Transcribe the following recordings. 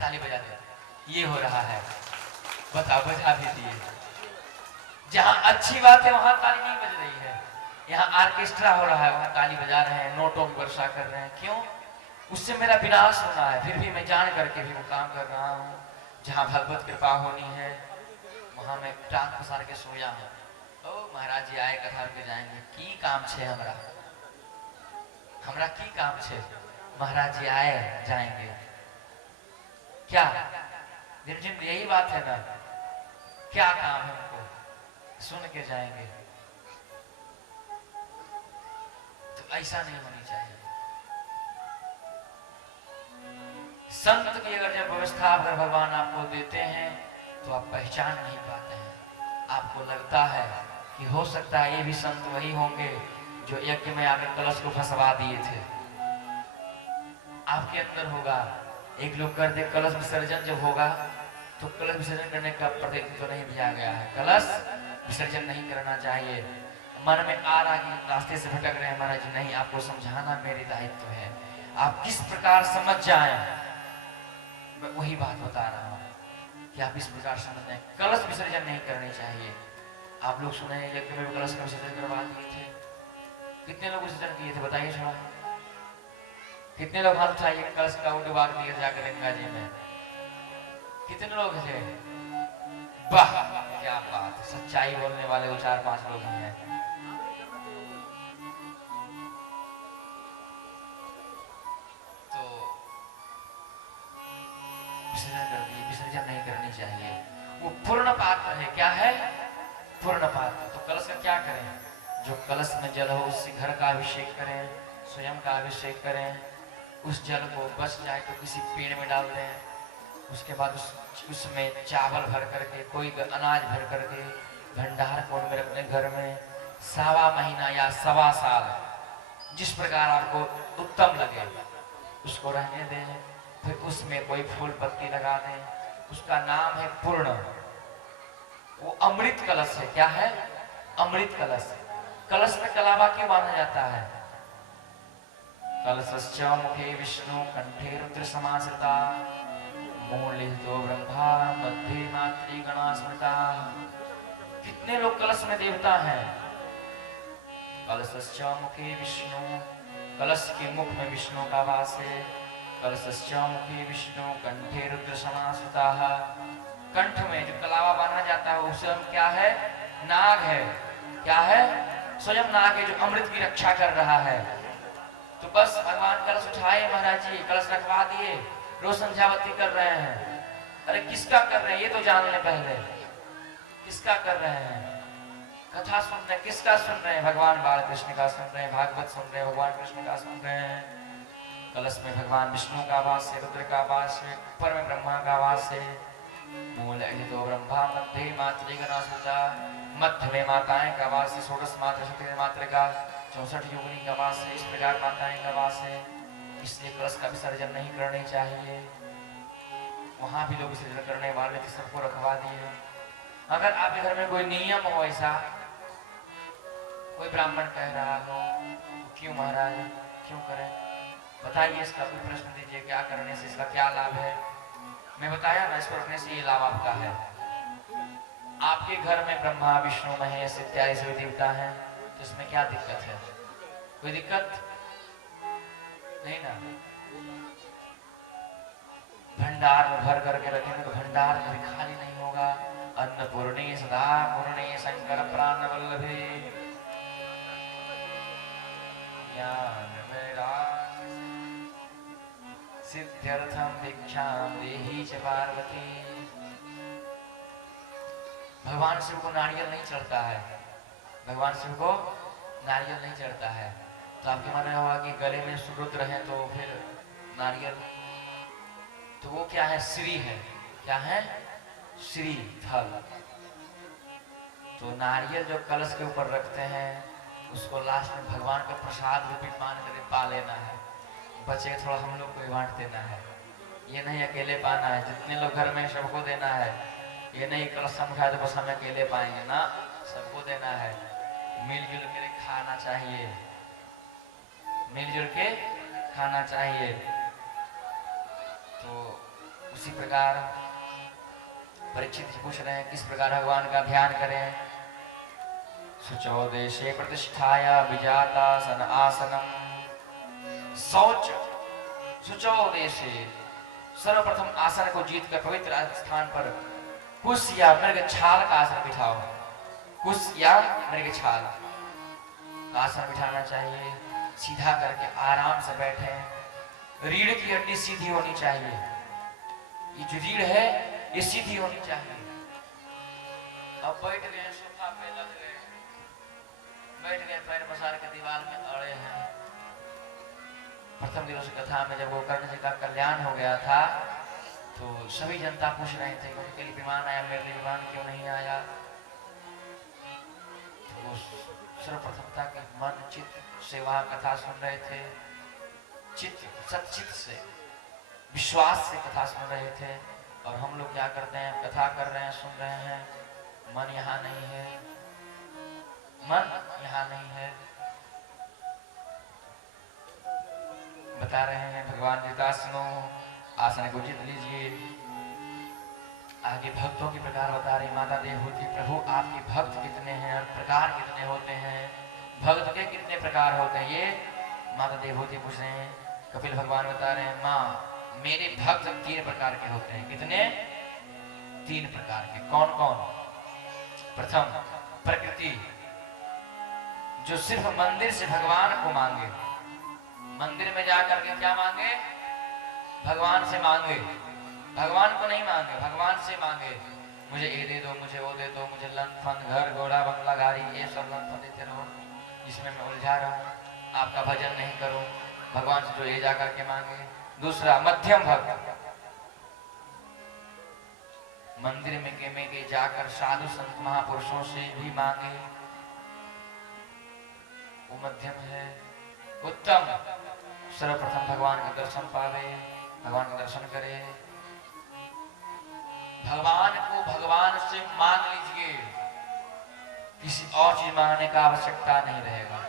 ताली बजा दे, ये हो रहा है। बताओ, बजा भी दिए। जहां अच्छी बात है वहां ताली नहीं बज रही है। यहाँ ऑर्केस्ट्रा हो रहा है, वहां ताली बजा रहे हैं, नोटों की वर्षा कर रहे हैं। क्यों? उससे मेरा विनाश होना है, फिर भी मैं जान करके भी वो काम कर रहा हूँ। जहाँ भगवत कृपा होनी है वहां मैं टांग पसार के सोया हूँ। ओ महाराज जी आए कथा के जाएंगे, की काम छे हमरा, हमरा की काम छे। महाराज जी आए जाएंगे, क्या जिन यही बात है ना, क्या काम है उनको, सुन के जाएंगे। तो ऐसा नहीं होनी चाहिए। संत की अगर जब व्यवस्था अगर भगवान आपको देते हैं तो आप पहचान नहीं पाते हैं। आपको लगता है कि हो सकता है ये भी संत वही होंगे जो यज्ञ में आकर कलश को फंसवा दिए थे। आपके अंदर होगा, एक लोग करते कलश विसर्जन जब होगा तो कलश विसर्जन करने का प्रतिनिधित्व तो नहीं दिया गया है। कलश विसर्जन नहीं करना चाहिए। मन में आ रहा कि रास्ते से भटक रहे हैं महाराज जी, नहीं, आपको समझाना मेरे दायित्व है। आप किस प्रकार समझ जाएं, मैं वही बात बता रहा हूँ कि आप इस प्रकार समझ जाएं। कलश विसर्जन नहीं करनी चाहिए। आप लोग सुने यज्ञ में कलश का विसर्जन करवा दिए थे, कितने लोग विसर्जन किए थे बताइए थोड़ा। कितने लोग हाथ उठाइए, कलश का डुबा दिए जाकर गंगा जी में, कितने लोग थे? वाह क्या बात है, सच्चाई बोलने वाले वो 4-5 लोग ही हैं। तो विसर्जन कर दिए, विसर्जन नहीं करनी चाहिए। वो पूर्ण पात्र है, क्या है? पूर्ण पात्र। तो कलश का क्या करें? जो कलश में जल हो उससे घर का अभिषेक करें, स्वयं का अभिषेक करें। उस जल को बच जाए तो किसी पेड़ में डाल दें। उसके बाद उसमें चावल भर करके, कोई अनाज भर करके भंडार कोण में रखने घर में 1.25 महीना या 1.25 साल, जिस प्रकार आपको उत्तम लगे उसको रहने दें। फिर उसमें कोई फूल पत्ती लगा दें, उसका नाम है पूर्ण। वो अमृत कलश है। क्या है? अमृत कलश। कलश में कलावा क्यों बांधा जाता है? कलशस्य मुखे विष्णु कंठे रुद्र समाश्रिता मूले तो ब्रह्मा मध्य मातृ गणा स्मृता। कितने लोग कलश में देवता हैं? कलशस्य मुखे विष्णु, कलश के मुख में विष्णु का वास है। कलशस्य मुखे विष्णु कंठे रुद्र समाश्रिता। कंठ में जो कलावा बांधा जाता है वो स्वयं क्या है? नाग है। क्या है? स्वयं नाग है जो अमृत की रक्षा कर रहा है। तो बस भगवान कलश उठाए, महाराज जी कलश रखवा दिए, रोज संध्यावती कर रहे हैं। अरे किसका कर रहे हैं ये तो जान ले पहले, किसका कर रहे हैं? कथा सुन रहे हैं, किसका सुन रहे हैं? भगवान बाल कृष्ण का सुन रहे हैं, भागवत सुन रहे हैं, भगवान कृष्ण का सुन रहे हैं। कलश में भगवान विष्णु का वास है, रुद्र का वास है, ऊपर में ब्रह्मा का वास है। मूल तो ब्रह्मा मध्य मातृ गणा स्मृता, मध्य में माताएं का वास है, 16 मात्र क्षत्रिय मात्र का 64 योगिनी का वास है। इस प्रकार माताएं का वास है, इसलिए कलश का विसर्जन नहीं करनी चाहिए। वहां भी लोग विसर्जन करने वाले थे, सबको रखवा दिए। अगर आपके घर में कोई नियम हो ऐसा, कोई ब्राह्मण कह रहा हो, क्यों महाराज क्यों करें बताइए, इसका कोई प्रश्न दीजिए, क्या करने से इसका क्या लाभ है? मैं बताया ना, इसको रखने से ये लाभ आपका है। आपके घर में ब्रह्मा विष्णु महेश इत्यादि सभी देवता हैं, तो इसमें क्या दिक्कत है? कोई दिक्कत नहीं ना। भंडार में भर करके रखेंगे तो भंडार कभी खाली नहीं होगा। अन्नपूर्णे सदा पूर्णे शंकर प्राण वल्लभे ज्ञान वैराग्य सिद्ध्यर्थम भिक्षाम देहि च पार्वती। भगवान शिव को नारियल नहीं चढ़ता है, भगवान शिव को नारियल नहीं चढ़ता है। तो आपके मन में होगा कि गले में सुरुद्र है तो फिर नारियल, तो वो क्या है? श्री है। क्या है? श्री थल। तो नारियल जो कलश के ऊपर रखते हैं उसको लास्ट में भगवान का प्रसाद रूपी मान कर पा लेना है। बचे थोड़ा हम लोग को बांट देना है, ये नहीं अकेले पाना है। जितने लोग घर में सबको देना है, ये नहीं कलश हम खाए तो बस हम अकेले पाएंगे ना, सबको देना है। मिलजुल के खाना चाहिए, मिलजुल के खाना चाहिए। तो उसी प्रकार परीक्षित जी पूछ रहे हैं किस प्रकार भगवान का ध्यान करें। शुचौ देशे प्रतिष्ठाया विजाता सन आसनम। शौच शुचौ देशे सर्वप्रथम आसन को जीत कर पवित्र स्थान पर कुश या मृग छाल का आसन बिठाओ। कुश या मृग छाल का आसन बिठाना चाहिए। सीधा करके आराम से बैठे। रीढ़ की हड्डी सीधी होनी चाहिए। ये जो रीढ़ है ये सीधी होनी चाहिए। अब बैठ गए सोफा पे लग गए, बैठ गए पैर पसार के दीवार में अड़े हैं। प्रथम दिवस कथा में जब गोकर्ण जी का कल्याण हो गया था तो सभी जनता पूछ रहे थे उनके लिए विमान आया, मेरे लिए विमान क्यों नहीं आया। तो वो सर्वप्रथमता के मन चित्त से वहां कथा सुन रहे थे। चित्त सचित्त से विश्वास से कथा सुन रहे थे। और हम लोग क्या करते हैं, कथा कर रहे हैं, सुन रहे हैं, मन यहाँ नहीं है, मन यहाँ नहीं है। बता रहे हैं भगवान गीता सुनो, आसन को जीत लीजिए। आगे भक्तों के प्रकार बता रहे माता देवहूति प्रभु आपके भक्त कितने हैं और प्रकार कितने होते हैं, भक्त के कितने प्रकार होते हैं, ये माता देवहूति पूछ रहे हैं। कपिल भगवान बता रहे हैं माँ मेरे भक्त 3 प्रकार के होते हैं। कितने? 3 प्रकार के। कौन कौन? प्रथम प्रकृति, जो सिर्फ मंदिर से भगवान को मांगे, मंदिर में जाकर के क्या मांगे, भगवान से मांगे, भगवान को नहीं मांगे, भगवान से मांगे। मुझे ये दे दो, मुझे वो दे दो, मुझे लन फन घर घोड़ा बंगला गाड़ी ये सब लन फन देते रहो जिसमें मैं उलझा रहा हूँ, आपका भजन नहीं करूं। भगवान से जो ये जाकर के मांगे। दूसरा मध्यम भक्त, मंदिर में जाकर साधु संत महापुरुषों से भी मांगे, वो मध्यम है। उत्तम सर्वप्रथम भगवान का दर्शन पावे, भगवान का दर्शन करे। भगवान को भगवान से मांग लीजिए, किसी और चीज मांगने का आवश्यकता नहीं रहेगा,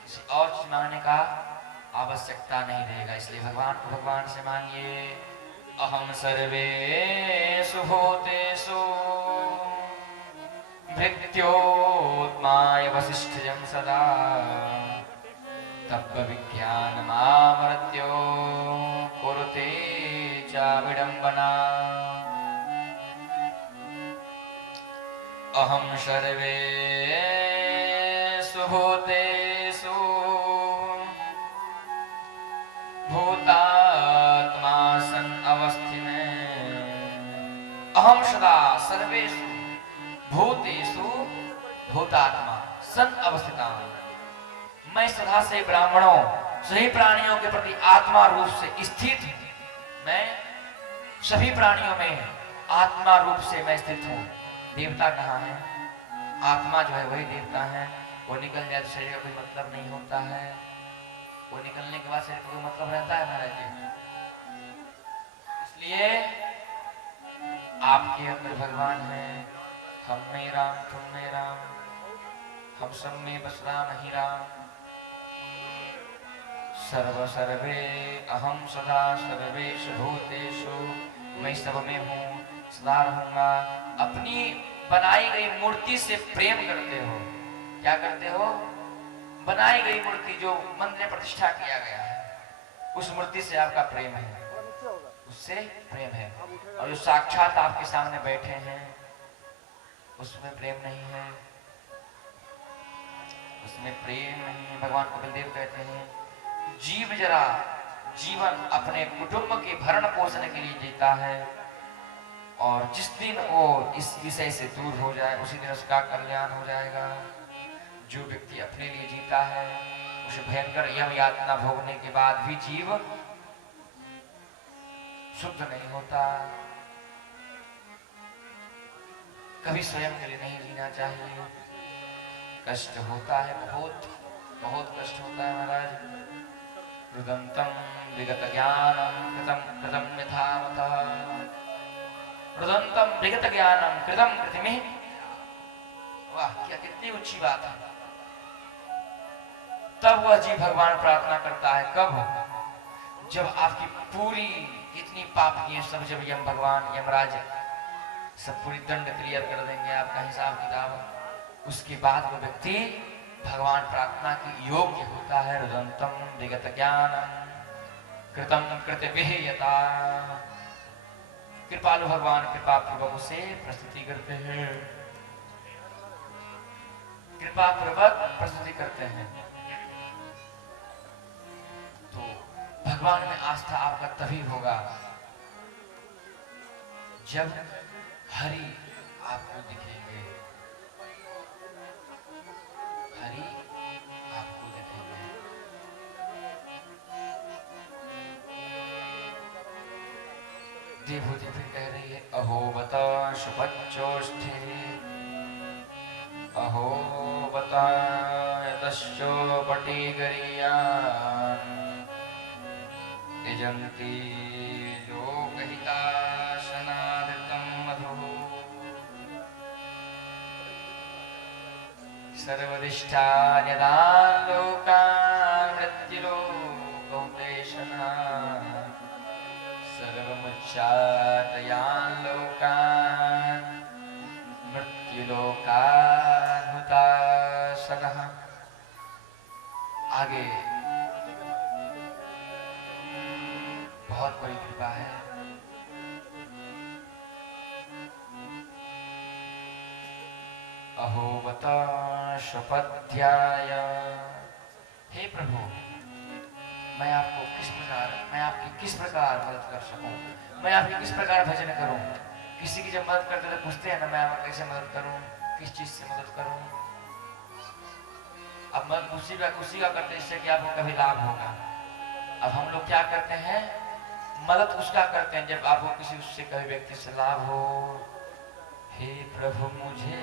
किसी और चीज मांगने का आवश्यकता नहीं रहेगा। इसलिए भगवान को भगवान से मांगिए। अहम सर्वेषु भूतेषु भृत्योत्माय वसिष्ठजं सदा तब्ब विज्ञानमामृत्यो कुरुते च विडम्बना। अहम सर्वेषु भूतेषु भूतात्मा सन् अवस्थितः। अहम सदा सर्वेषु भूतेषु भूतात्मा सन् अवस्थितः। मैं सदा से ब्राह्मणों सभी प्राणियों के प्रति आत्मा रूप से स्थित हूं। मैं सभी प्राणियों में आत्मा रूप से मैं स्थित हूं। देवता कहाँ है? आत्मा जो है वही देवता है। वो निकल जाए तो शरीर का कोई मतलब नहीं होता है, वो निकलने के बाद शरीर का कोई मतलब रहता है महाराज जी। इसलिए आपके अंदर भगवान है। हम में राम, तुम में राम, हम सब में बस राम ही राम। सर्व सर्वे अहम सदा सर्वेषु भूतेषु, मैं सब में हूँ, सदा रहूंगा। अपनी बनाई गई मूर्ति से प्रेम करते हो। क्या करते हो? बनाई गई मूर्ति जो मंदिर में प्रतिष्ठा किया गया है, उस मूर्ति से आपका प्रेम है, उससे प्रेम है। और जो साक्षात आपके सामने बैठे हैं उसमें प्रेम नहीं है, उसमें प्रेम नहीं है। भगवान कपिलदेव कहते हैं जीव जरा जीवन अपने कुटुंब के भरण पोषण के लिए जीता है, और जिस दिन वो इस विषय से दूर हो जाए उसी दिन उसका कल्याण हो जाएगा। जो व्यक्ति अपने लिए जीता है उसे भयंकर यम यातना भोगने के बाद भी जीव शुद्ध नहीं होता। कभी स्वयं के लिए नहीं जीना चाहिए। कष्ट होता है, बहुत बहुत कष्ट होता है महाराज। रुदंतम विगत ज्ञानम कृतम कृतम यथावतः, रुदंतम विगत ज्ञानम कृतम कृतिमिह। वाह, क्या कितनी ऊंची बात है। तब वह जीव भगवान प्रार्थना करता है कब? जब आपकी पूरी जितनी पाप की है सब जब यम भगवान यमराज सब पूरी दंड क्लियर कर देंगे आपका हिसाब किताब, उसके बाद वो व्यक्ति भगवान प्रार्थना की योग्य होता है। रुदंतम विगत ज्ञानम कृतम कृतविहयता। कृपालु भगवान कृपा पूर्वक उसे प्रस्तुति करते हैं, कृपा पूर्वक प्रस्तुति करते हैं। तो भगवान में आस्था आपका तभी होगा जब हरि आपको दिखेंगे, हरि आपको दिखेंगे। देवहूति फिर कह रही है अहो बता शुभच्चोष्ठे, अहो बता यतश्चोपटी गरियान् यजन्ति लोकहिताशनादृतं मधुः सर्वदिष्टान् यदान् लोकान् मृत्युलोकौतेशनान् सर्वमुच्चाटयान् लोकान् मृत्युलोकान् हुताशनः। आगे बहुत बड़ी कृपा है। अहो बता शपथ्याय, हे प्रभु मैं आपको किस प्रकार, मैं आपकी किस प्रकार मदद कर सकूं, मैं आपकी किस प्रकार भजन करूं। किसी की जब मदद करते तो पूछते हैं ना मैं आपको कैसे मदद करूं, किस चीज से मदद करूं। अब मदद उसी का करते इससे कि आपको कभी लाभ होगा। अब हम लोग क्या करते हैं, मदद उसका करते हैं जब आपको किसी उससे कभी व्यक्ति से लाभ हो। हे प्रभु मुझे